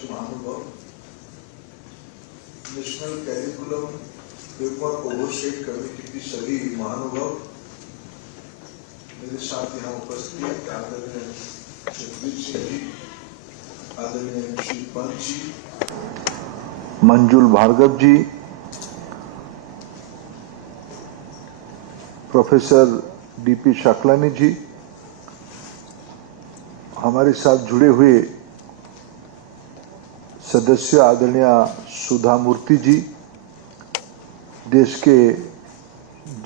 पूज्य महानुभाव, national curriculum framework ओवरसीट committee की सभी महानुभाव, मेरे साथ यहाँ उपस्थित आदरणीय जगदीप सिंह जी, आदरणीय श्री पंत जी, मंजुल भार्गव जी, प्रोफेसर डीपी शाकलानी जी, हमारे साथ जुड़े हुए सदस्य आदरणीय सुधा मूर्ति जी, देश के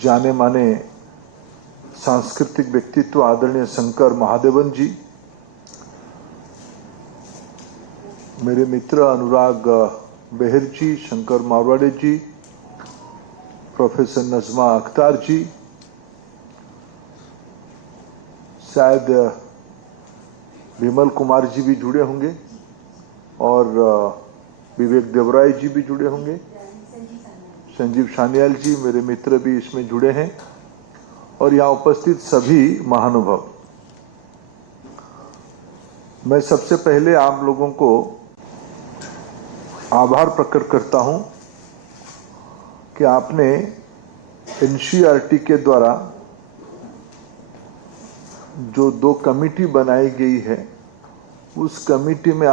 जाने माने सांस्कृतिक व्यक्तित्व आदरणीय शंकर महादेवन जी, मेरे मित्र अनुराग बेहर जी, शंकर मारवाड़े जी, प्रोफेसर नजमा अख्तार जी, शायद विमल कुमार जी भी जुड़े होंगे और विवेक देवराय जी भी जुड़े होंगे, संजीव सान्याल जी मेरे मित्र भी इसमें जुड़े हैं और यहाँ उपस्थित सभी महानुभाव। मैं सबसे पहले आप लोगों को आभार प्रकट करता हूं कि आपने एनसीईआरटी के द्वारा जो 2 कमेटी बनाई गई है उस कमेटी में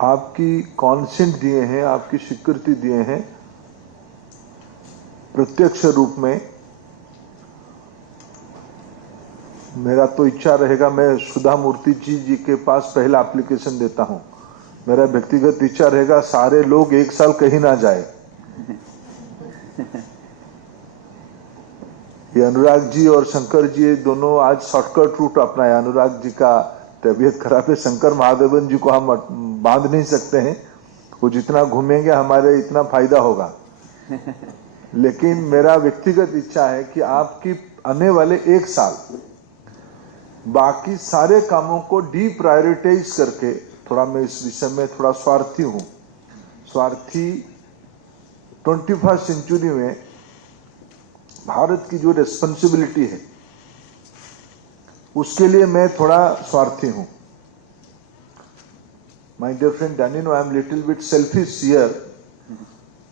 आपकी कॉन्सेंट दिए हैं, आपकी स्वीकृति दिए हैं प्रत्यक्ष रूप में। मेरा तो इच्छा रहेगा मैं सुधा मूर्ति जी के पास पहला एप्लीकेशन देता हूं। मेरा व्यक्तिगत इच्छा रहेगा सारे लोग एक साल कहीं ना जाए। ये अनुराग जी और शंकर जी दोनों आज शॉर्टकट रूट अपनाए। अनुराग जी का तबीयत खराब है, शंकर महादेवन जी को हम बांध नहीं सकते हैं, वो जितना घूमेंगे हमारे इतना फायदा होगा। लेकिन मेरा व्यक्तिगत इच्छा है कि आपकी आने वाले 1 साल बाकी सारे कामों को डी प्रायोरिटाइज करके, थोड़ा मैं इस विषय में थोड़ा स्वार्थी हूं, स्वार्थी 21st सेंचुरी में भारत की जो रेस्पॉन्सिबिलिटी है उसके लिए मैं थोड़ा स्वार्थी हूं। My dear friend Danino, I am little bit selfish here.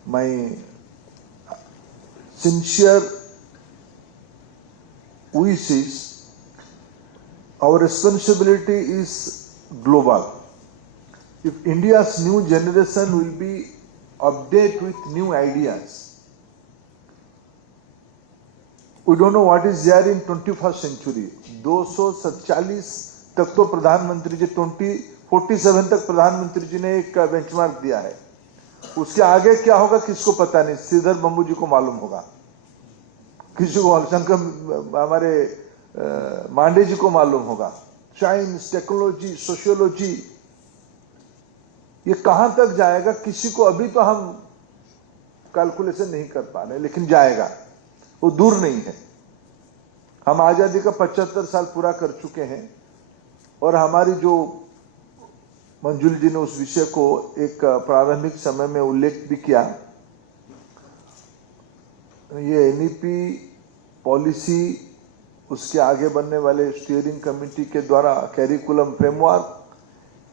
My sincere wish is our responsibility is global. If India's new generation will be updated with new ideas, we don't know what is there in 21st century. 247 तक तो प्रधानमंत्री जी 47 तक प्रधानमंत्री जी ने एक benchmark दिया है। उसके आगे क्या होगा किसको पता नहीं, श्रीधर बंबू जी को मालूम होगा, किसी को शंकर हमारे मांडे जी को मालूम होगा। साइंस, टेक्नोलॉजी, सोशियोलॉजी, ये कहां तक जाएगा किसी को अभी तो हम कैलकुलेशन नहीं कर पा रहे, लेकिन जाएगा, वो दूर नहीं है। हम आजादी का 75 साल पूरा कर चुके हैं और हमारी जो मंजुल जी ने उस विषय को एक प्रारंभिक समय में उल्लेख भी किया, ये एनईपी पॉलिसी, उसके आगे बनने वाले स्टीयरिंग कमेटी के द्वारा कैरिकुलम फ्रेमवर्क,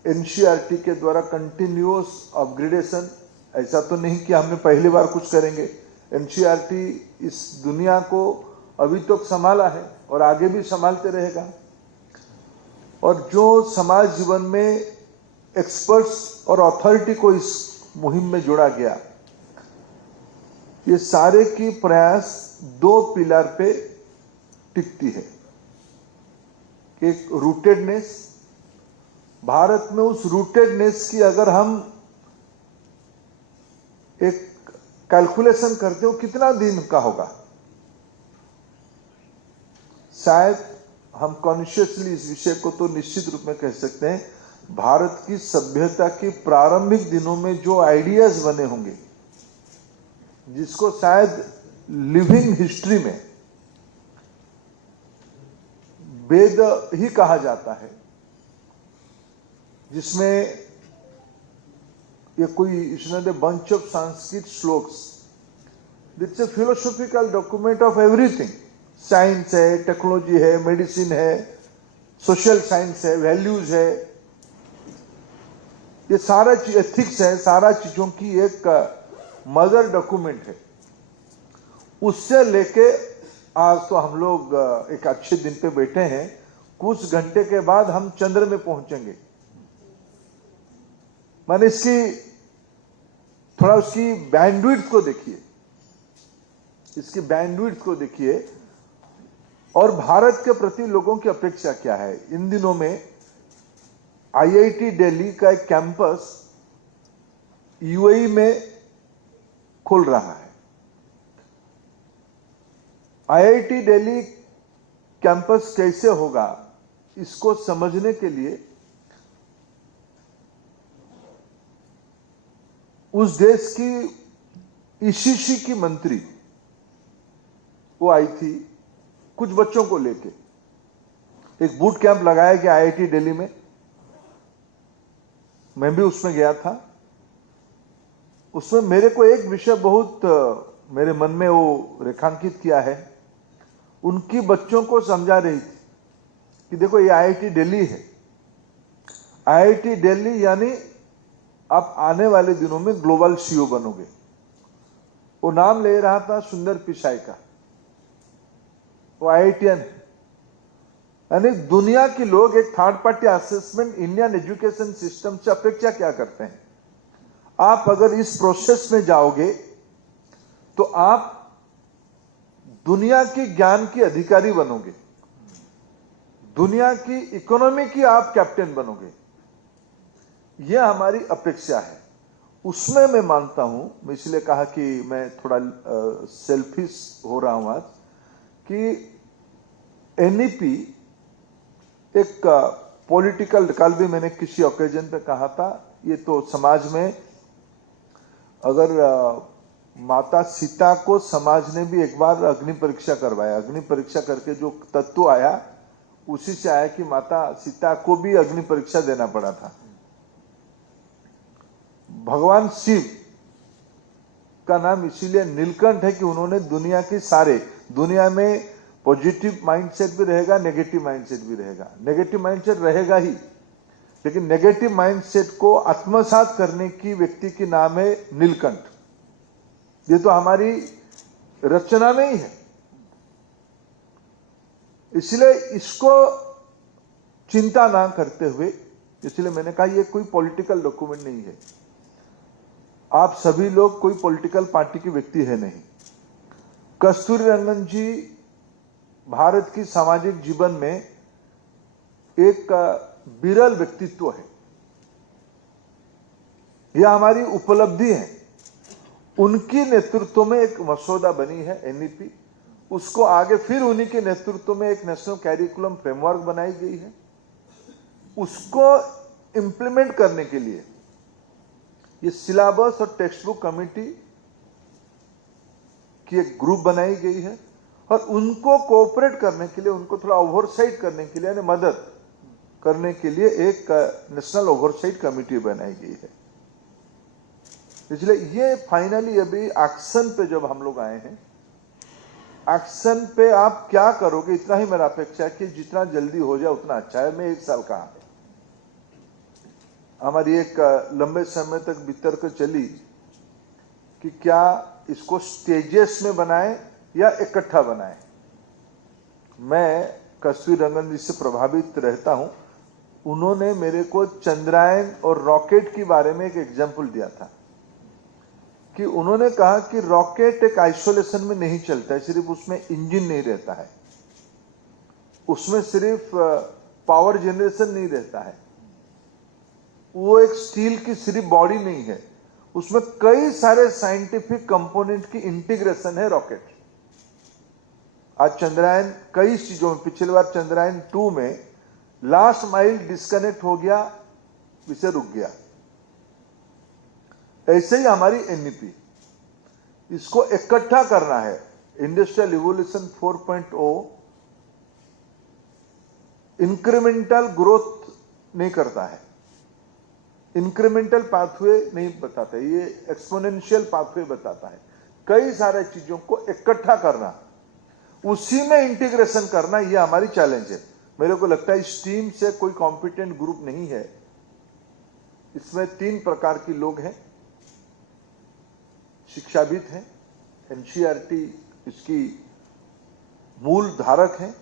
एनसीईआरटी के द्वारा कंटिन्यूअस अपग्रेडेशन, ऐसा तो नहीं कि हमने पहली बार कुछ करेंगे। एनसीईआरटी इस दुनिया को अभी तक संभाला है और आगे भी संभालते रहेगा। और जो समाज जीवन में एक्सपर्ट्स और अथॉरिटी को इस मुहिम में जोड़ा गया, ये सारे की प्रयास 2 पिलर पे टिकती है। एक रूटेडनेस, भारत में उस रूटेडनेस की अगर हम एक कैलकुलेशन करते हो कितना दिन का होगा, शायद हम कॉन्शियसली इस विषय को तो निश्चित रूप में कह सकते हैं, भारत की सभ्यता की प्रारंभिक दिनों में जो आइडियाज बने होंगे, जिसको शायद लिविंग हिस्ट्री में वेद ही कहा जाता है, जिसमें ये कोई इसने bunch of Sanskrit shlokas, it's a philosophical document of everything. Science है, टेक्नोलॉजी है, मेडिसिन है, सोशल साइंस है, वैल्यूज है, ये सारा एथिक्स है, सारा चीजों की एक मदर डॉक्यूमेंट है। उससे लेके आज तो हम लोग एक अच्छे दिन पे बैठे हैं, कुछ घंटे के बाद हम चंद्र में पहुंचेंगे। माने इसकी थोड़ा उसकी बैंडविड्थ को देखिए, इसकी बैंडविड्थ को देखिए, और भारत के प्रति लोगों की अपेक्षा क्या है। इन दिनों में आईआईटी दिल्ली का एक कैंपस यूएई में खुल रहा है। आईआईटी दिल्ली कैंपस कैसे होगा, इसको समझने के लिए उस देश की ईसीसी की मंत्री वो आई थी कुछ बच्चों को लेके। एक बूट कैंप लगाया गया आईआईटी दिल्ली में, मैं भी उसमें गया था। उसमें मेरे को एक विषय बहुत मेरे मन में वो रेखांकित किया है। उनकी बच्चों को समझा रही थी कि देखो ये आईआईटी दिल्ली है, आईआईटी दिल्ली यानी आप आने वाले दिनों में ग्लोबल सीईओ बनोगे। वो नाम ले रहा था सुंदर पिचाई का, वो आईआईटीएन है। यानी दुनिया के लोग एक third party assessment Indian education system से अपेक्षा क्या करते हैं। आप अगर इस प्रोसेस में जाओगे तो आप दुनिया की ज्ञान की अधिकारी बनोगे, दुनिया की इकोनॉमी की आप कैप्टन बनोगे। यह हमारी अपेक्षा है। उसमें मैं मानता हूं, मैं इसलिए कहा कि मैं थोड़ा सेल्फिश हो रहा हूं आज, कि एनईपी एक पॉलिटिकल, कल भी मैंने किसी ओकेजन पे कहा था, ये तो समाज में अगर माता सीता को समाज ने भी एक बार अग्नि परीक्षा करवाया, अग्नि परीक्षा करके जो तत्व आया उसी से आया कि माता सीता को भी अग्नि परीक्षा देना पड़ा था। भगवान शिव का नाम इसीलिए नीलकंठ है कि उन्होंने दुनिया की सारे, दुनिया में पॉजिटिव माइंडसेट भी रहेगा, नेगेटिव माइंडसेट भी रहेगा। नेगेटिव माइंडसेट रहेगा ही, लेकिन नेगेटिव माइंडसेट को आत्मसात करने की व्यक्ति की नाम है नीलकंठ। ये तो हमारी रचना में ही है। इसलिए इसको चिंता ना करते हुए, इसलिए मैंने कहा ये कोई पॉलिटिकल डॉक्यूमेंट नहीं है। आप सभी लोग कोई पॉलिटिकल पार्टी के व्यक्ति है नहीं। कस्तूरी रंगन जी भारत की सामाजिक जीवन में एक विरल व्यक्तित्व है। यह हमारी उपलब्धि है। उनकी नेतृत्व में एक मसौदा बनी है एनईपी, उसको आगे फिर उन्हीं के नेतृत्व में एक नेशनल कैरिकुलम फ्रेमवर्क बनाई गई है। उसको इंप्लीमेंट करने के लिए ये सिलेबस और टेक्स्ट बुक कमेटी की एक ग्रुप बनाई गई है, और उनको कोऑपरेट करने के लिए, उनको थोड़ा ओवरसाइट करने के लिए, यानी मदद करने के लिए एक नेशनल ओवरसाइट कमेटी बनाई गई है। इसलिए ये फाइनली अभी एक्शन पे जब हम लोग आए हैं, एक्शन पे आप क्या करोगे, इतना ही मेरा अपेक्षा है कि जितना जल्दी हो जाए उतना अच्छा है। मैं 1 साल कहा, हमारी एक लंबे समय तक वितर्क चली कि क्या इसको स्टेजेस में बनाए या इकट्ठा बनाए। मैं कस्तूरी रंगन जी से प्रभावित रहता हूं। उन्होंने मेरे को चंद्रयान और रॉकेट के बारे में एक एग्जाम्पल दिया था कि उन्होंने कहा कि रॉकेट एक आइसोलेशन में नहीं चलता है, सिर्फ उसमें इंजन नहीं रहता है, उसमें सिर्फ पावर जनरेशन नहीं रहता है, वो एक स्टील की सिर्फ बॉडी नहीं है, उसमें कई सारे साइंटिफिक कंपोनेंट की इंटीग्रेशन है रॉकेट। आज चंद्रयान कई चीजों में, पिछली बार चंद्रयान 2 में लास्ट माइल डिस्कनेक्ट हो गया, इसे रुक गया। ऐसे ही हमारी एनईपी, इसको इकट्ठा करना है। इंडस्ट्रियल रिवॉल्यूशन 4.0 इंक्रीमेंटल ग्रोथ नहीं करता है, इंक्रीमेंटल पाथवे नहीं बताता, ये एक्सपोनेंशियल पाथवे बताता है। कई सारे चीजों को इकट्ठा करना, उसी में इंटीग्रेशन करना, ये हमारी चैलेंज है। मेरे को लगता है इस टीम से कोई कॉम्पिटेंट ग्रुप नहीं है इसमें 3 प्रकार के लोग हैं। शिक्षाविद हैं, एनसीईआरटी इसकी मूल धारक हैं,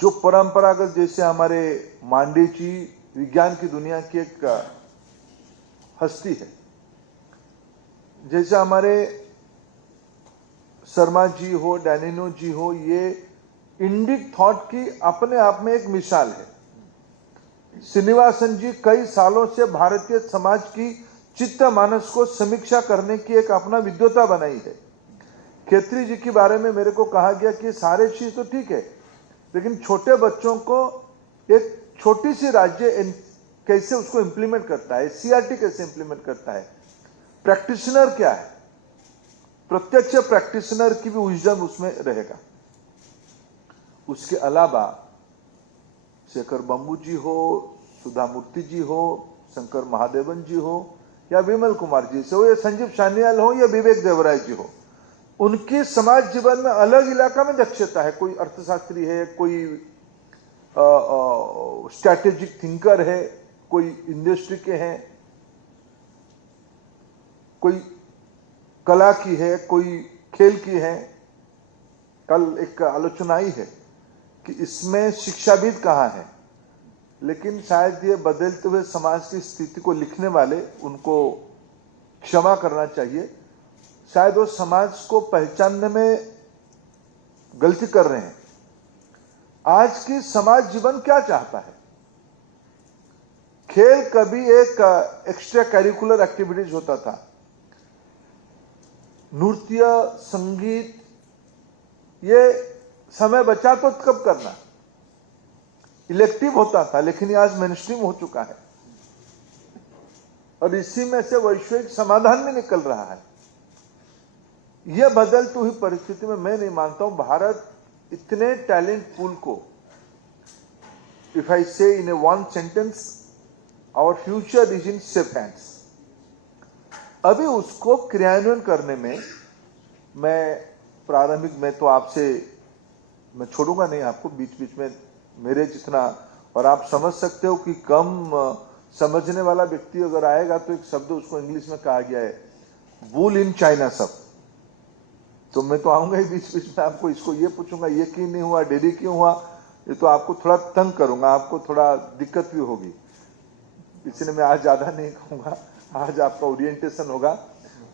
जो परंपरागत जैसे हमारे मांडे जी विज्ञान की दुनिया की एक हस्ती है, जैसे हमारे शर्मा जी हो, डैनिनो जी हो, ये इंडिक थॉट की अपने आप में एक मिसाल है। श्रीनिवासन जी कई सालों से भारतीय समाज की चित्त मानस को समीक्षा करने की एक अपना विद्वता बनाई है। खेत्री जी के बारे में मेरे को कहा गया कि सारे चीज तो ठीक है, लेकिन छोटे बच्चों को एक छोटी सी राज्य कैसे उसको इंप्लीमेंट करता है, सीआरटी कैसे इंप्लीमेंट करता है, प्रैक्टिशनर क्या है, प्रत्यक्ष प्रैक्टिशनर की भी विजडम उसमें रहेगा। उसके अलावा शेखर बम्बू जी हो, सुधा मूर्ति जी हो, शंकर महादेवन जी हो, या विमल कुमार जी से हो, या संजीव सान्याल हो, या विवेक देवराय जी हो, उनकी समाज जीवन में अलग इलाका में दक्षता है। कोई अर्थशास्त्री है, कोई स्ट्रैटेजिक थिंकर है, कोई इंडस्ट्री के हैं, कोई कला की है, कोई खेल की है। कल एक आलोचना आई है कि इसमें शिक्षाविद कहाँ है, लेकिन शायद ये बदलते हुए समाज की स्थिति को लिखने वाले उनको क्षमा करना चाहिए। शायद वो समाज को पहचानने में गलती कर रहे हैं। आज की समाज जीवन क्या चाहता है? खेल कभी एक एक्स्ट्रा करिकुलर एक्टिविटीज होता था, नृत्य, संगीत, ये समय बचा तो कब करना, इलेक्टिव होता था, लेकिन ये आज मेनस्ट्रीम हो चुका है और इसी में से वैश्विक समाधान भी निकल रहा है। यह बदलती हुई परिस्थिति में मैं नहीं मानता हूं भारत इतने टैलेंट पूल को, if I say in a one sentence, our future is in safe hands, अभी उसको क्रियान्वयन करने में मैं प्रारंभिक में तो आपसे मैं छोड़ूंगा नहीं आपको, बीच बीच में मेरे जितना, और आप समझ सकते हो कि कम समझने वाला व्यक्ति अगर आएगा तो एक शब्द उसको इंग्लिश में कहा गया है, वूल इन चाइना सब, तो मैं तो आऊंगा ही बीच बीच में आपको इसको ये पूछूंगा ये क्यों नहीं हुआ, देरी क्यों हुआ, ये तो आपको थोड़ा तंग करूंगा, आपको थोड़ा दिक्कत भी होगी, इसलिए मैं आज ज्यादा नहीं कहूंगा। आज आपका ओरिएंटेशन होगा,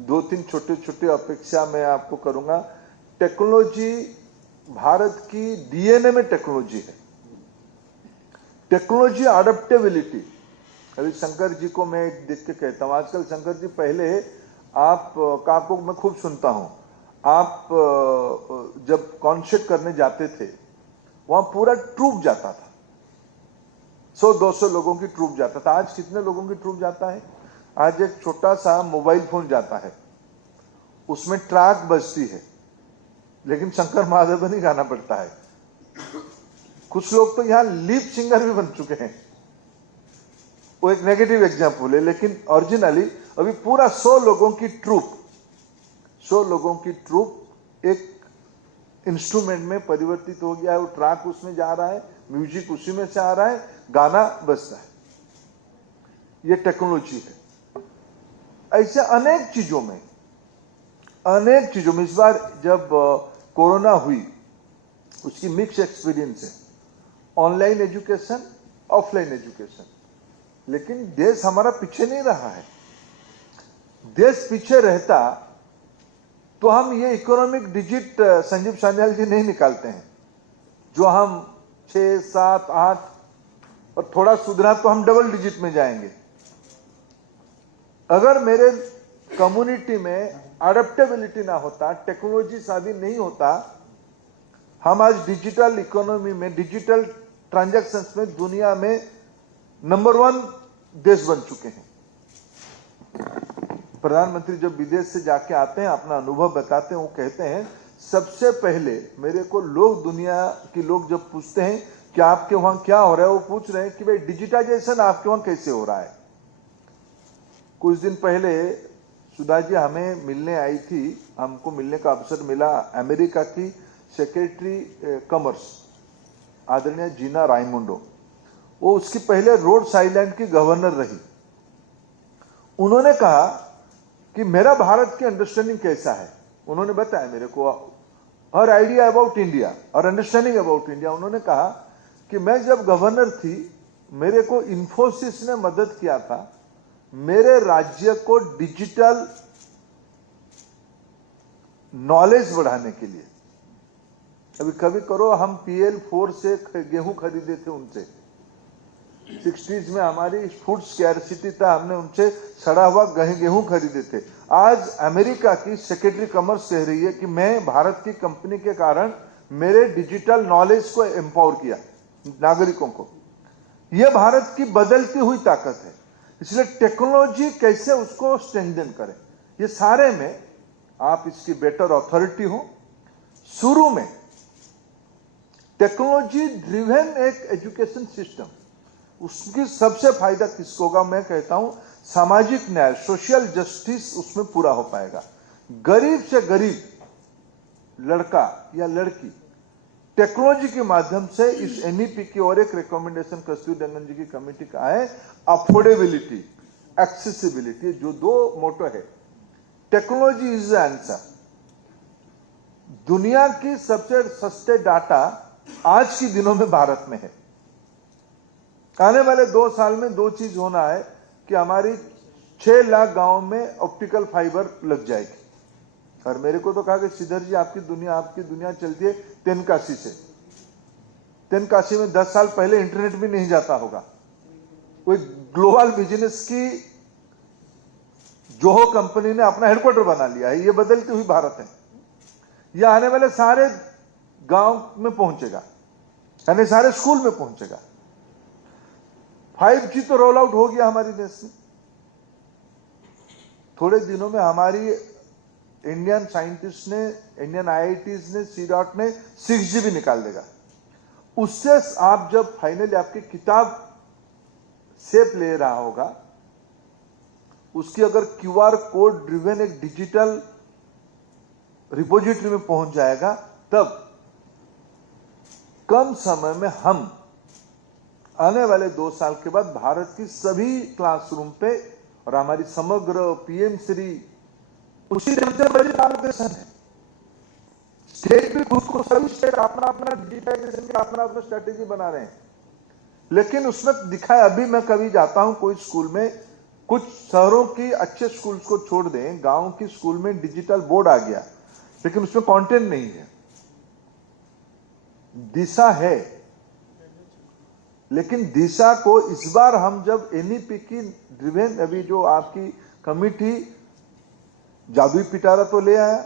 2-3 छोटे छोटे अपेक्षा मैं आपको करूंगा। टेक्नोलॉजी, भारत की डीएनए में टेक्नोलॉजी है, टेक्नोलॉजी अडेप्टेबिलिटी। अभी शंकर जी को मैं देख के कहता हूं, आजकल शंकर जी, पहले आपको मैं खूब सुनता हूं, आप जब कॉन्सर्ट करने जाते थे वहां पूरा ट्रूप जाता था, 100-200 लोगों की ट्रूप जाता था। आज कितने लोगों की ट्रूप जाता है? आज एक छोटा सा मोबाइल फोन जाता है, उसमें ट्रैक बजती है, लेकिन शंकर महादेवन ही गाना पड़ता है। कुछ लोग तो यहां लीप सिंगर भी बन चुके हैं, वो एक नेगेटिव एग्जाम्पल है, लेकिन ओरिजिनली अभी पूरा 100 लोगों की ट्रूप, 100 लोगों की ट्रूप एक इंस्ट्रूमेंट में परिवर्तित हो गया है, वो ट्रैक उसमें जा रहा है, म्यूजिक उसी में से आ रहा है, गाना बजता है। ये टेक्नोलॉजी है। ऐसे अनेक चीजों में इस बार जब कोरोना हुई, उसकी मिक्स एक्सपीरियंस है, ऑनलाइन एजुकेशन, ऑफलाइन एजुकेशन, लेकिन देश हमारा पीछे नहीं रहा है। देश पीछे रहता तो हम ये इकोनॉमिक डिजिट संजीव सान्याल जी नहीं निकालते हैं, जो हम 6, 7, 8 और थोड़ा सुधरा तो हम डबल डिजिट में जाएंगे। अगर मेरे कम्युनिटी में अडेप्टेबिलिटी ना होता, टेक्नोलॉजी शादी नहीं होता, हम आज डिजिटल इकोनॉमी में, डिजिटल ट्रांजैक्शंस में दुनिया में नंबर 1 देश बन चुके हैं। प्रधानमंत्री जब विदेश से जाके आते हैं, अपना अनुभव बताते हैं, वो कहते हैं सबसे पहले मेरे को लोग, दुनिया के लोग जब पूछते हैं कि आपके वहां क्या हो रहा है, वो पूछ रहे हैं कि भाई डिजिटाइजेशन आपके वहां कैसे हो रहा है। कुछ दिन पहले सुधा जी हमें मिलने आई थी, हमको मिलने का अवसर मिला अमेरिका की सेक्रेटरी कॉमर्स आदरणीय जीना राइमुंडो। वो उसकी पहले रोड्स आइलैंड की गवर्नर रही। उन्होंने कहा कि मेरा भारत की अंडरस्टैंडिंग कैसा है। उन्होंने बताया मेरे को हर आइडिया अबाउट इंडिया और अंडरस्टैंडिंग अबाउट इंडिया। उन्होंने कहा कि मैं जब गवर्नर थी, मेरे को इंफोसिस ने मदद किया था मेरे राज्य को डिजिटल नॉलेज बढ़ाने के लिए। अभी कभी करो, हम PL4 से गेहूं खरीदे थे उनसे, 60s में हमारी फूड स्कैरसिटी था, हमने उनसे सड़ा हुआ गेहूं खरीदे थे। आज अमेरिका की सेक्रेटरी कॉमर्स कह रही है कि मैं भारत की कंपनी के कारण मेरे डिजिटल नॉलेज को एम्पावर किया नागरिकों को। यह भारत की बदलती हुई ताकत है। इसलिए टेक्नोलॉजी कैसे उसको स्ट्रेंथन करें, ये सारे में आप इसकी बेटर अथॉरिटी हो। शुरू में टेक्नोलॉजी ड्रिवन एक एजुकेशन सिस्टम, उसकी सबसे फायदा किसको होगा? मैं कहता हूं सामाजिक न्याय, सोशल जस्टिस उसमें पूरा हो पाएगा। गरीब से गरीब लड़का या लड़की टेक्नोलॉजी के माध्यम से इस NEP की और एक रिकमेंडेशन कस्तूरी रंगन जी की कमेटी का है, अफोर्डेबिलिटी, एक्सेसिबिलिटी, जो दो मोटो है। Technology is the answer. दुनिया की सबसे सस्ते डाटा आज के दिनों में भारत में है। आने वाले 2 साल में 2 चीज होना है कि हमारी 6 लाख गांव में ऑप्टिकल फाइबर लग जाएगी। और मेरे को तो कहा कि श्रीधर जी आपकी दुनिया चलती है तेनकाशी से। तेनकाशी में 10 साल पहले इंटरनेट भी नहीं जाता होगा। कोई ग्लोबल बिजनेस की जोहो कंपनी ने अपना हेडक्वार्टर बना लिया है। ये बदलती हुई भारत है। यह आने वाले सारे गांव में पहुंचेगा, यानी सारे स्कूल में पहुंचेगा। 5G तो रोल आउट हो गया हमारे देश में। थोड़े दिनों में हमारी इंडियन साइंटिस्ट ने, इंडियन IITs ने, CDOT ने 6G भी निकाल देगा। उससे आप जब फाइनली आपकी किताब शेप ले रहा होगा, उसकी अगर QR कोड ड्रिवन एक डिजिटल रिपोजिटरी में पहुंच जाएगा, तब कम समय में हम आने वाले 2 साल के बाद भारत की सभी क्लासरूम पे, और हमारी समग्र PM श्री उसी सबसे बड़ी एप्लीकेशन है। स्टेट भी खुद को, सभी स्टेट अपना अपना डिजिटाइजेशन का अपना अपना स्ट्रेटेजी बना रहे हैं। लेकिन उसमें दिखा है, अभी मैं कभी जाता हूं कोई स्कूल में, कुछ शहरों की अच्छे स्कूल्स को छोड़ दें, गांव की स्कूल में डिजिटल बोर्ड आ गया, लेकिन उसमें कंटेंट नहीं है। दिशा है, लेकिन दिशा को इस बार हम जब NEP की ड्रिवन, अभी जो आपकी कमिटी जादुई पिटारा तो ले आया,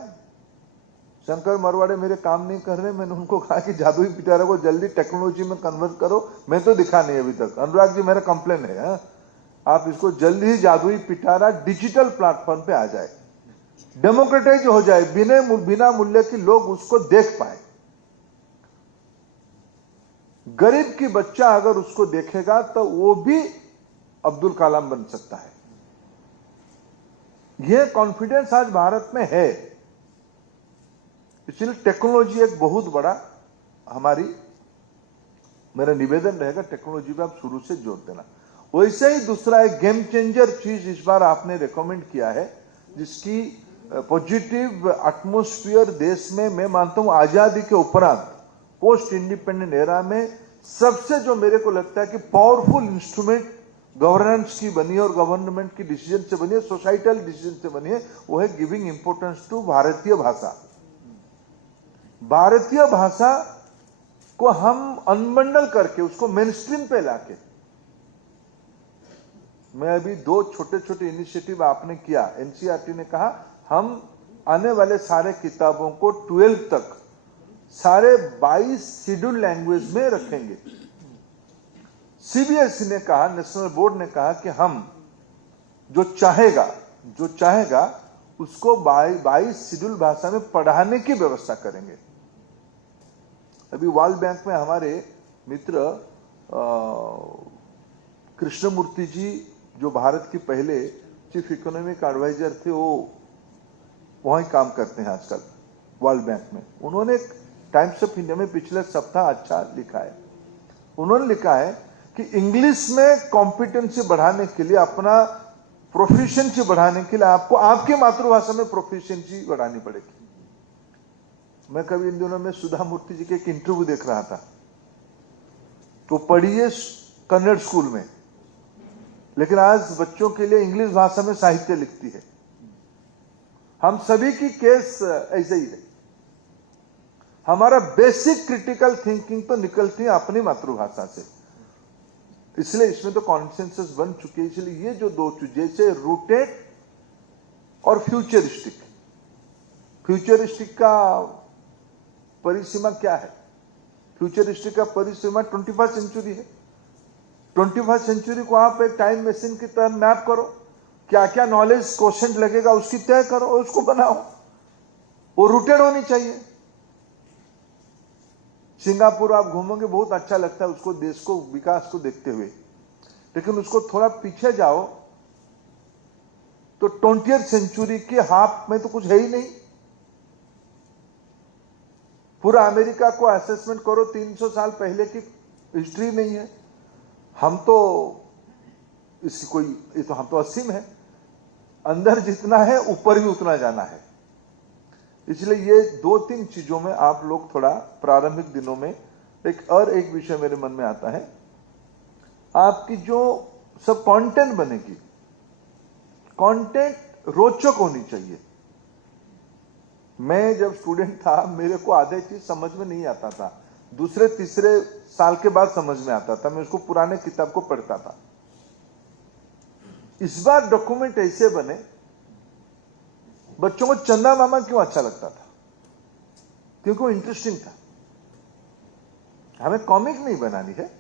शंकर मरवाड़े मेरे काम नहीं कर रहे, मैंने उनको कहा कि जादुई पिटारा को जल्दी टेक्नोलॉजी में कन्वर्ट करो। मैं तो दिखा नहीं अभी तक। अनुराग जी मेरा कंप्लेन है, आप इसको जल्दी ही जादुई पिटारा डिजिटल प्लेटफॉर्म पे आ जाए, डेमोक्रेटाइज हो जाए, बिना मूल्य की लोग उसको देख पाए। गरीब की बच्चा अगर उसको देखेगा तो वो भी अब्दुल कलाम बन सकता है। यह कॉन्फिडेंस आज भारत में है। इसलिए टेक्नोलॉजी एक बहुत बड़ा मेरा निवेदन रहेगा, टेक्नोलॉजी पे आप शुरू से जोर देना। वैसे ही दूसरा एक गेम चेंजर चीज इस बार आपने रिकमेंड किया है, जिसकी पॉजिटिव एटमॉस्फेयर देश में, मैं मानता हूं आजादी के उपरांत पोस्ट इंडिपेंडेंट एरा में सबसे जो मेरे को लगता है कि पावरफुल इंस्ट्रूमेंट गवर्नेंस की बनी है और गवर्नमेंट की डिसीजन से बनी है, सोसाइटल डिसीजन से बनी है, वो है गिविंग इंपोर्टेंस टू भारतीय भाषा। भारतीय भाषा को हम अनबंडल करके उसको मेनस्ट्रीम पे लाके, मैं अभी 2 छोटे छोटे इनिशिएटिव आपने किया। NCERT ने कहा हम आने वाले सारे किताबों को 12 तक सारे 22 शेड्यूल लैंग्वेज में रखेंगे। CBSE ने कहा, नेशनल बोर्ड ने कहा कि हम जो चाहेगा उसको 22 शेड्यूल भाषा में पढ़ाने की व्यवस्था करेंगे। अभी वर्ल्ड बैंक में हमारे मित्र कृष्णमूर्ति जी, जो भारत की पहले चीफ इकोनॉमिक एडवाइजर थे, वो वहीं काम करते हैं आजकल वर्ल्ड बैंक में। उन्होंने टाइम्स ऑफ इंडिया में पिछले सप्ताह अच्छा लिखा है। उन्होंने लिखा है कि इंग्लिश में कॉम्पिटेंसी बढ़ाने के लिए, अपना प्रोफिशिएंसी बढ़ाने के लिए आपको आपकी मातृभाषा में प्रोफिशिएंसी बढ़ानी पड़ेगी। मैं कभी इन दिनों में सुधा मूर्ति जी के एक इंटरव्यू देख रहा था, तो पढ़िए कन्नड़ स्कूल में, लेकिन आज बच्चों के लिए इंग्लिश भाषा में साहित्य लिखती है। हम सभी की केस ऐसे ही है। हमारा बेसिक क्रिटिकल थिंकिंग तो निकलती है अपनी मातृभाषा से, इसलिए इसमें तो कॉन्सेंसस बन चुकी है। इसलिए ये जो दो चीजें से रूटेड और फ्यूचरिस्टिक, फ्यूचरिस्टिक का परिसीमा क्या है? फ्यूचरिस्टिक का परिसीमा 21st सेंचुरी है। 21st सेंचुरी को आप एक टाइम मशीन की तरह मैप करो, क्या क्या नॉलेज क्वेश्चन लगेगा उसकी तय करो और उसको बनाओ। वो रूटेड होनी चाहिए। सिंगापुर आप घूमोगे, बहुत अच्छा लगता है उसको, देश को, विकास को देखते हुए, लेकिन उसको थोड़ा पीछे जाओ तो 20th सेंचुरी के हाफ में तो कुछ है ही नहीं। पूरा अमेरिका को असेसमेंट करो, 300 साल पहले की हिस्ट्री नहीं है। हम तो इसकी कोई, ये तो हम तो असीम है, अंदर जितना है ऊपर भी उतना जाना है। इसलिए ये 2-3 चीजों में आप लोग थोड़ा प्रारंभिक दिनों में, एक विषय मेरे मन में आता है, आपकी जो सब कंटेंट बनेगी, कंटेंट रोचक होनी चाहिए। मैं जब स्टूडेंट था, मेरे को आधे चीज समझ में नहीं आता था, दूसरे तीसरे साल के बाद समझ में आता था। मैं उसको पुराने किताब को पढ़ता था। इस बार डॉक्यूमेंट ऐसे बने, बच्चों को चंदा मामा क्यों अच्छा लगता था? क्योंकि वो इंटरेस्टिंग था। हमें कॉमिक नहीं बनानी है,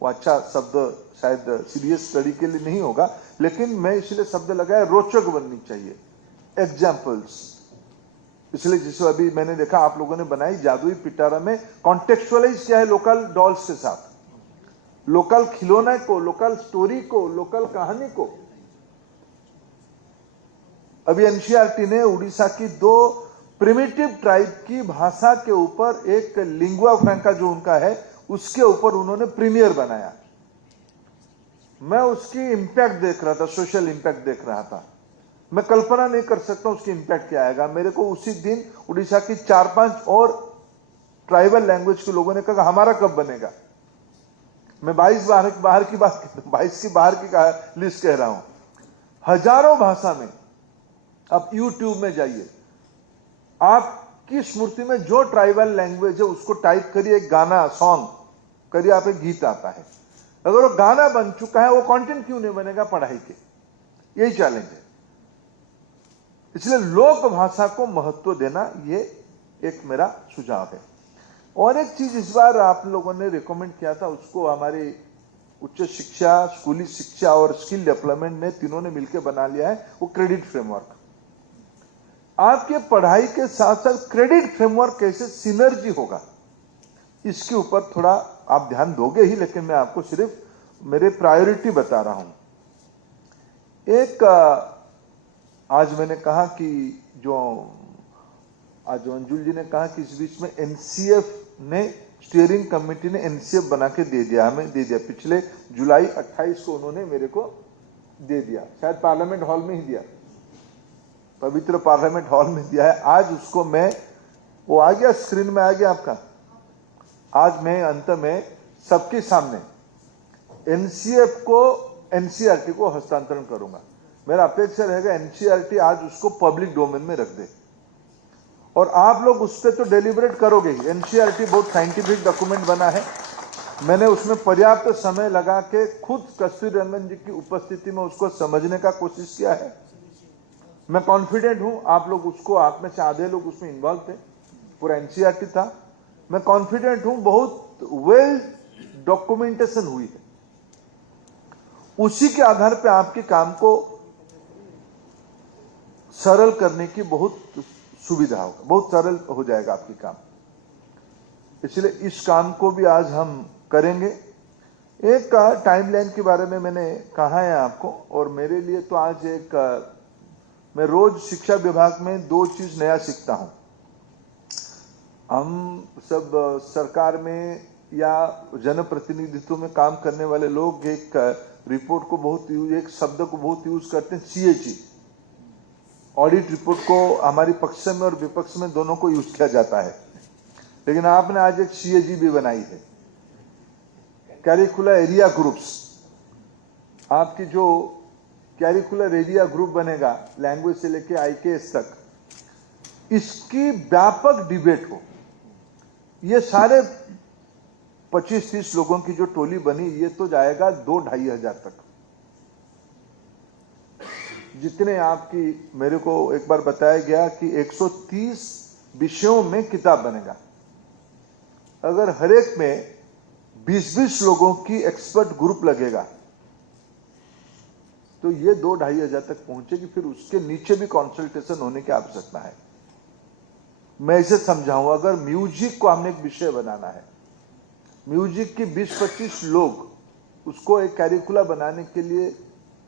वो अच्छा शब्द शायद सीरियस स्टडी के लिए नहीं होगा, लेकिन मैं इसलिए शब्द लगाया रोचक बननी चाहिए, एग्जाम्पल्स। इसलिए जिसको अभी मैंने देखा आप लोगों ने बनाई जादुई पिटारा में, कॉन्टेक्चुअलाइज किया है लोकल डॉल्स के साथ, लोकल खिलौने को, लोकल स्टोरी को, लोकल कहानी को। अभी एनसीईआरटी ने उड़ीसा की 2 प्रिमिटिव ट्राइब की भाषा के ऊपर एक लिंगुआ फ्रैंका जो उनका है, उसके ऊपर उन्होंने प्रीमियर बनाया। मैं उसकी इंपैक्ट देख रहा था, सोशल इंपैक्ट देख रहा था। मैं कल्पना नहीं कर सकता उसकी इंपैक्ट क्या आएगा। मेरे को उसी दिन उड़ीसा की 4-5 और ट्राइबल लैंग्वेज के लोगों ने कहा हमारा कब बनेगा। मैं 22 बाहर की बात, 22 की बाहर की लिस्ट कह रहा हूं। हजारों भाषा में आप यूट्यूब में जाइए, आपकी स्मृति में जो ट्राइबल लैंग्वेज है उसको टाइप करिए, एक गाना, सॉन्ग करिए, आप एक गीत आता है। अगर वो गाना बन चुका है, वो कंटेंट क्यों नहीं बनेगा पढ़ाई के? यही चैलेंज है। इसलिए लोक भाषा को महत्व देना, ये एक मेरा सुझाव है। और एक चीज इस बार आप लोगों ने रिकमेंड किया था, उसको हमारे उच्च शिक्षा, स्कूली शिक्षा और स्किल डेवलपमेंट ने तीनों ने मिलकर बना लिया है, वो क्रेडिट फ्रेमवर्क। आपके पढ़ाई के साथ साथ क्रेडिट फ्रेमवर्क कैसे सिनर्जी होगा, इसके ऊपर थोड़ा आप ध्यान दोगे ही, लेकिन मैं आपको सिर्फ मेरे प्रायोरिटी बता रहा हूं। एक आज मैंने कहा कि जो आज अंजुल जी ने कहा कि इस बीच में एनसीएफ ने, स्टीयरिंग कमेटी ने एनसीएफ बना के दे दिया, हमें दे दिया। पिछले जुलाई 28 को उन्होंने मेरे को दे दिया, शायद पार्लियामेंट हॉल में ही दिया, पवित्र पार्लियामेंट हॉल में दिया है। आज उसको मैं, वो आ गया, स्क्रीन में आ गया आपका। आज मैं अंत में सबके सामने एनसीएफ को, एनसीईआरटी को हस्तांतरण करूंगा। मेरा अपेक्षा रहेगा एनसीईआरटी आज उसको पब्लिक डोमेन में रख दे, और आप लोग उस पर तो डेलिब्रेट करोगे ही। एनसीईआरटी बहुत साइंटिफिक डॉक्यूमेंट बना है, मैंने उसमें पर्याप्त समय लगा के खुद कस्तूरी रंगन जी की उपस्थिति में उसको समझने का कोशिश किया है। मैं कॉन्फिडेंट हूं आप लोग उसको, आप में से आधे लोग उसमें इन्वॉल्व थे, पूरा एनसीईआरटी था। मैं कॉन्फिडेंट हूं बहुत वेल डॉक्यूमेंटेशन हुई है, उसी के आधार पे आपके काम को सरल करने की बहुत सुविधा होगा, बहुत सरल हो जाएगा आपकी काम। इसलिए इस काम को भी आज हम करेंगे। एक टाइमलाइन के बारे में मैंने कहा है आपको, और मेरे लिए तो आज एक, मैं रोज शिक्षा विभाग में 2 चीज नया सीखता हूं। हम सब सरकार में या जनप्रतिनिधित्व में काम करने वाले लोग एक रिपोर्ट को बहुत एक शब्द को बहुत यूज करते हैं, CAG। ऑडिट रिपोर्ट को हमारी पक्ष में और विपक्ष में दोनों को यूज किया जाता है, लेकिन आपने आज एक CAG भी बनाई है, कैरिकुलर एरिया ग्रुप्स। आपकी जो कैरिकुलर एरिया ग्रुप बनेगा लैंग्वेज से लेके IKS तक, इसकी व्यापक डिबेट हो। ये सारे 25-30 लोगों की जो टोली बनी, ये तो जाएगा 2-2.5 हजार तक। जितने आपकी, मेरे को एक बार बताया गया कि 130 विषयों में किताब बनेगा। अगर हर एक में 20-20 लोगों की एक्सपर्ट ग्रुप लगेगा तो ये 2-2.5 हजार तक पहुंचेगी। फिर उसके नीचे भी कंसल्टेशन होने की आवश्यकता है। मैं इसे समझाऊं, अगर म्यूजिक को हमने एक विषय बनाना है, म्यूजिक की 20-25 लोग उसको एक कैरिकुला बनाने के लिए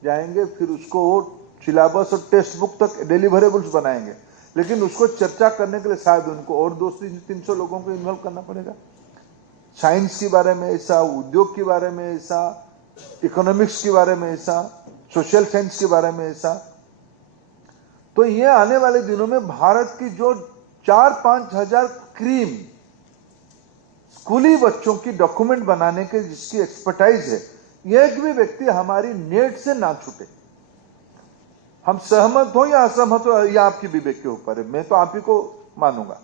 जाएंगे, फिर उसको सिलेबस और टेक्स्ट बुक तक डिलीवरेबल्स बनाएंगे, लेकिन उसको चर्चा करने के लिए शायद उनको और 200-300 लोगों को इन्वॉल्व करना पड़ेगा। साइंस के बारे में ऐसा, उद्योग के बारे में ऐसा, इकोनॉमिक्स के बारे में ऐसा, सोशल साइंस के बारे में ऐसा। तो ये आने वाले दिनों में भारत की जो 4-5 हजार क्रीम स्कूली बच्चों की डॉक्यूमेंट बनाने के जिसकी एक्सपर्टाइज है, एक भी व्यक्ति हमारी नेट से ना छूटे। हम सहमत हो या असहमत हो, यह आपकी विवेक के ऊपर है। मैं तो आप ही को मानूंगा,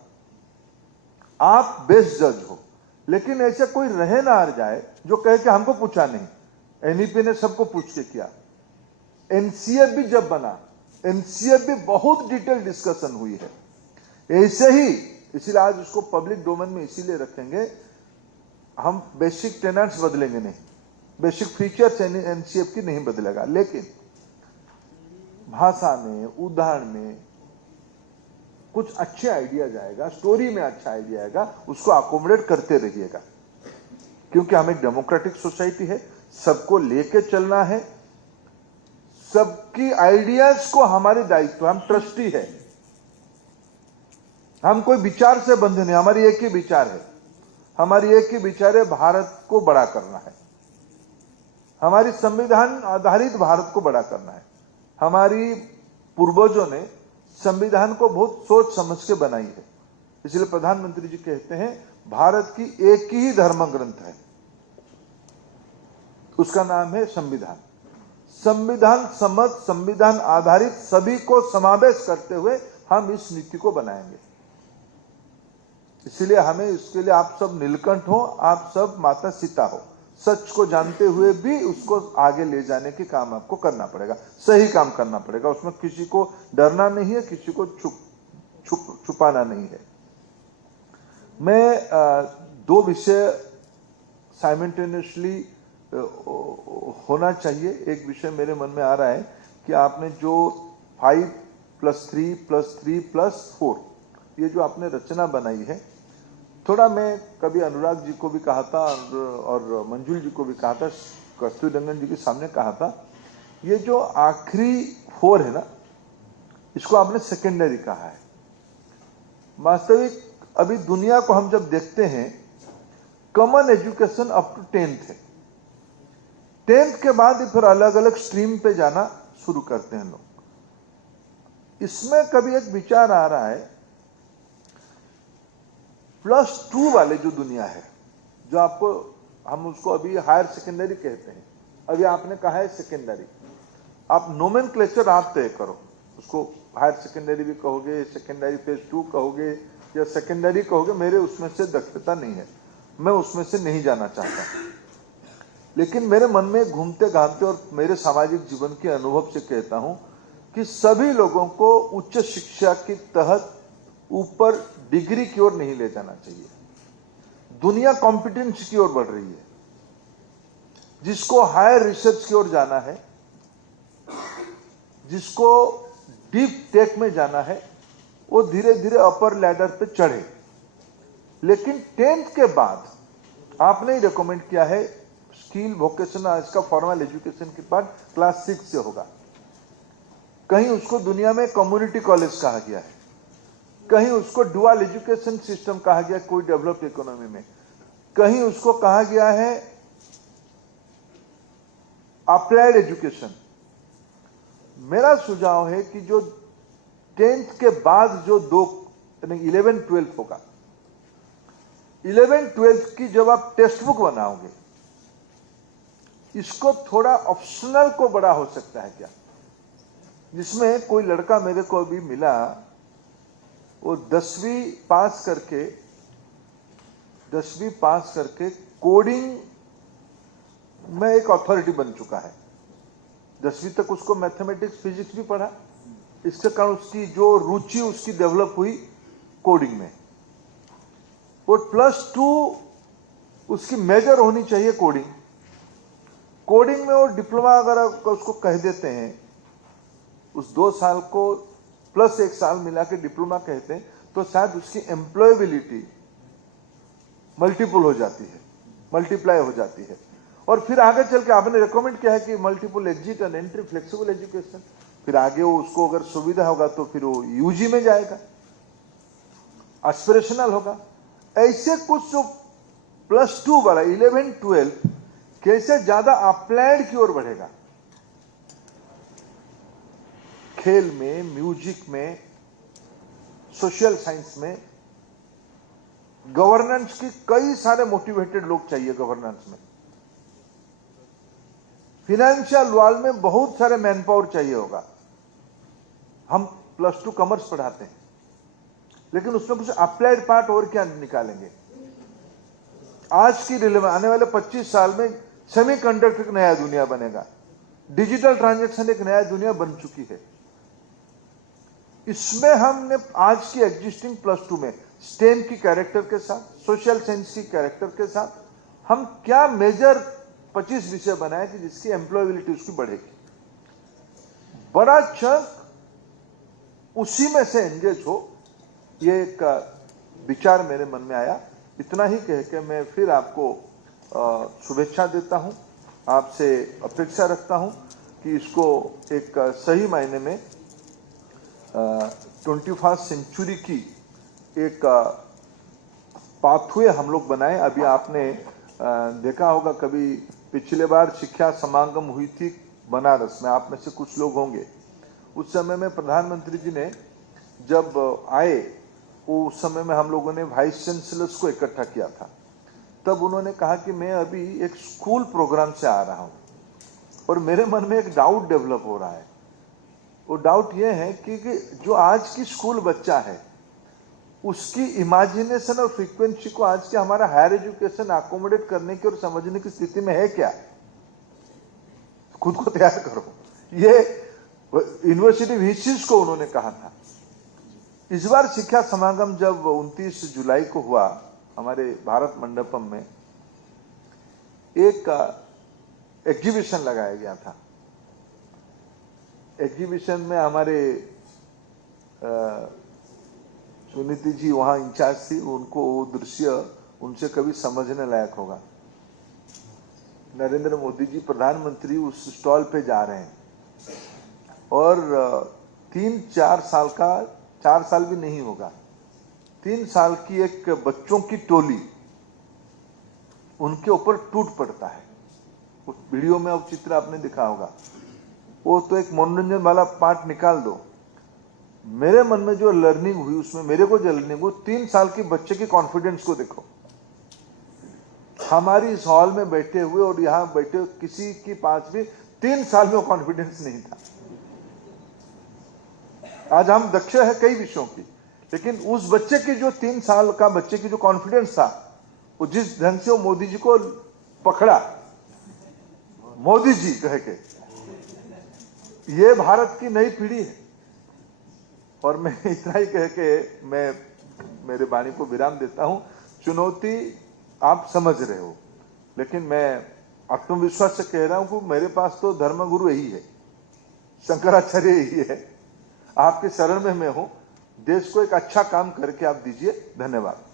आप बेस्ट जज हो, लेकिन ऐसा कोई रहे ना आ जाए जो कहे कि हमको पूछा नहीं। NEP ने सबको पूछ के किया। NCF भी जब बना, NCF भी बहुत डिटेल डिस्कशन हुई है। ऐसे ही, इसीलिए आज उसको पब्लिक डोमेन में इसीलिए रखेंगे, हम बेसिक टेनेंट्स बदलेंगे नहीं, बेसिक फीचर्स NCF की नहीं बदलेगा, लेकिन भाषा में, उदाहरण में कुछ अच्छे आइडिया जाएगा, स्टोरी में अच्छा आइडिया आएगा, उसको अकोमोडेट करते रहिएगा। क्योंकि हम एक डेमोक्रेटिक सोसाइटी है, सबको लेके चलना है, सबकी आइडियाज को हमारे दायित्व, हम ट्रस्टी है, हम कोई विचार से बंधे नहीं। हमारी एक ही विचार है, हमारी एक ही विचार है, भारत को बड़ा करना है। हमारी संविधान आधारित भारत को बड़ा करना है। हमारी पूर्वजों ने संविधान को बहुत सोच समझ के बनाई है। इसलिए प्रधानमंत्री जी कहते हैं भारत की एक ही धर्म ग्रंथ है, उसका नाम है संविधान। संविधान सम्मत, संविधान आधारित सभी को समावेश करते हुए हम इस नीति को बनाएंगे। इसलिए हमें इसके लिए आप सब नीलकंठ हो, आप सब माता सीता हो। सच को जानते हुए भी उसको आगे ले जाने के काम आपको करना पड़ेगा, सही काम करना पड़ेगा। उसमें किसी को डरना नहीं है, किसी को छुपाना नहीं है। मैं 2 विषय साइमल्टेनियसली होना चाहिए। एक विषय मेरे मन में आ रहा है कि आपने जो 5+3+3+4 ये जो आपने रचना बनाई है, थोड़ा मैं कभी अनुराग जी को भी कहा था और मंजुल जी को भी कहा था, कस्तूरी रंगन जी के सामने कहा था, ये जो आखिरी 4 है ना, इसको आपने सेकेंडरी कहा है। वास्तविक अभी दुनिया को हम जब देखते हैं, common education up to 10th है। 10th के बाद फिर अलग अलग स्ट्रीम पे जाना शुरू करते हैं लोग। इसमें कभी एक विचार आ रहा है, +2 वाले जो दुनिया है, जो आपको, हम उसको अभी हायर सेकेंडरी कहते हैं, अभी आपने कहा है सेकेंडरी, आप नोमेनक्लेचर आप तय करो, उसको हायर सेकेंडरी भी कहोगे, सेकेंडरी फेज 2 कहोगे या सेकेंडरी कहोगे, मेरे उसमें से दक्षता नहीं है, मैं उसमें से नहीं जाना चाहता। लेकिन मेरे मन में घूमते घामते और मेरे सामाजिक जीवन के अनुभव से कहता हूं कि सभी लोगों को उच्च शिक्षा के तहत ऊपर डिग्री की ओर नहीं ले जाना चाहिए। दुनिया कॉम्पिटेंस की ओर बढ़ रही है। जिसको हायर रिसर्च की ओर जाना है, जिसको डीप टेक में जाना है, वो धीरे धीरे अपर लैडर पे चढ़े। लेकिन 10th के बाद आपने ही रिकमेंड किया है, स्किल वोकेशनल, इसका फॉर्मल एजुकेशन के बाद क्लास 6 से होगा। कहीं उसको दुनिया में कम्युनिटी कॉलेज कहा गया है, कहीं उसको डुअल एजुकेशन सिस्टम कहा गया कोई डेवलप्ड इकोनॉमी में। कहीं उसको कहा गया है अप्लाइड एजुकेशन। मेरा सुझाव है कि जो 10th के बाद जो 11-12 होगा, 11-12 की जब आप टेक्स्ट बुक बनाओगे, इसको थोड़ा ऑप्शनल को बड़ा हो सकता है क्या, जिसमें कोई लड़का मेरे को अभी मिला, वो 10वीं पास करके कोडिंग में एक अथॉरिटी बन चुका है। 10वीं तक उसको मैथमेटिक्स फिजिक्स भी पढ़ा, इसके कारण उसकी जो रुचि उसकी डेवलप हुई कोडिंग में, और +2 उसकी मेजर होनी चाहिए कोडिंग में, और डिप्लोमा अगर आप उसको कह देते हैं, उस 2 साल को प्लस 1 साल मिला के डिप्लोमा कहते हैं, तो शायद उसकी एम्प्लॉयबिलिटी मल्टीप्लाई हो जाती है। और फिर आगे चल के आपने रिकमेंड किया है कि multiple exit and entry, flexible education, फिर आगे उसको अगर सुविधा होगा तो फिर वो यूजी में जाएगा, एस्पिरेशनल होगा। ऐसे कुछ जो +2 वाला 11-12 कैसे ज्यादा अप्लाइड की ओर बढ़ेगा, खेल में, म्यूजिक में, सोशल साइंस में, गवर्नेंस की कई सारे मोटिवेटेड लोग चाहिए गवर्नेंस में, फाइनेंशियल वर्ल्ड में बहुत सारे मैन पावर चाहिए होगा। हम +2 कॉमर्स पढ़ाते हैं, लेकिन उसमें कुछ अप्लाइड पार्ट और क्या निकालेंगे। आज की आने वाले 25 साल में सेमीकंडक्टर एक नया दुनिया बनेगा, डिजिटल ट्रांजैक्शन एक नया दुनिया बन चुकी है। इसमें हमने आज की एग्जिस्टिंग +2 में स्टेम की कैरेक्टर के साथ, सोशल साइंस की कैरेक्टर के साथ हम क्या मेजर 25 विषय बनाए कि जिसकी एम्प्लॉयबिलिटी उसकी बढ़ेगी। बड़ा चंक उसी में से एंगेज हो, ये एक विचार मेरे मन में आया। इतना ही कह के मैं फिर आपको शुभेच्छा देता हूं, आपसे अपेक्षा रखता हूं कि इसको एक सही मायने में 21st सेंचुरी की एक पाथवे हम लोग बनाए। अभी आपने देखा होगा, कभी पिछले बार शिक्षा समागम हुई थी बनारस में, आप में से कुछ लोग होंगे। उस समय में प्रधानमंत्री जी ने जब आए, उस समय में हम लोगों ने वाइस चांसलर्स को इकट्ठा किया था। तब उन्होंने कहा कि मैं अभी एक स्कूल प्रोग्राम से आ रहा हूं और मेरे मन में एक डाउट डेवलप हो रहा है। वो डाउट ये है कि जो आज की स्कूल बच्चा है, उसकी इमेजिनेशन और फ्रीक्वेंसी को आज के हमारा हायर एजुकेशन अकोमोडेट करने की और समझने की स्थिति में है क्या। खुद को तैयार करो। ये यूनिवर्सिटी वीसीज को उन्होंने कहा था। इस बार शिक्षा समागम जब 29 जुलाई को हुआ हमारे भारत मंडपम में, एक एग्जीबिशन लगाया गया था। एग्जीबिशन में हमारे सुनीति जी वहां इंचार्ज थी, उनको वो दृश्य उनसे कभी समझने लायक होगा। नरेंद्र मोदी जी प्रधानमंत्री उस स्टॉल पे जा रहे हैं और 3-4 साल का, 4 साल भी नहीं होगा, 3 साल की एक बच्चों की टोली उनके ऊपर टूट पड़ता है। उस वीडियो में अब चित्र आपने देखा होगा। वो तो एक मनोरंजन वाला पार्ट निकाल दो, मेरे मन में जो लर्निंग हुई उसमें मेरे को जो लर्निंग हुई, 3 साल की बच्चे की कॉन्फिडेंस को देखो। हमारी इस हॉल में बैठे हुए और यहां बैठे किसी के पास भी 3 साल में कॉन्फिडेंस नहीं था। आज हम दक्ष है कई विषयों की, लेकिन उस बच्चे की जो 3 साल का बच्चे की जो कॉन्फिडेंस था, वो जिस ढंग से वो मोदी जी को पकड़ा, मोदी जी कह के, ये भारत की नई पीढ़ी है। और मैं इतना ही कह के मैं मेरे वाणी को विराम देता हूं। चुनौती आप समझ रहे हो, लेकिन मैं आत्मविश्वास से कह रहा हूं कि मेरे पास तो धर्मगुरु यही है, शंकराचार्य यही है। आपके शरण में मैं हूं। देश को एक अच्छा काम करके आप दीजिए। धन्यवाद।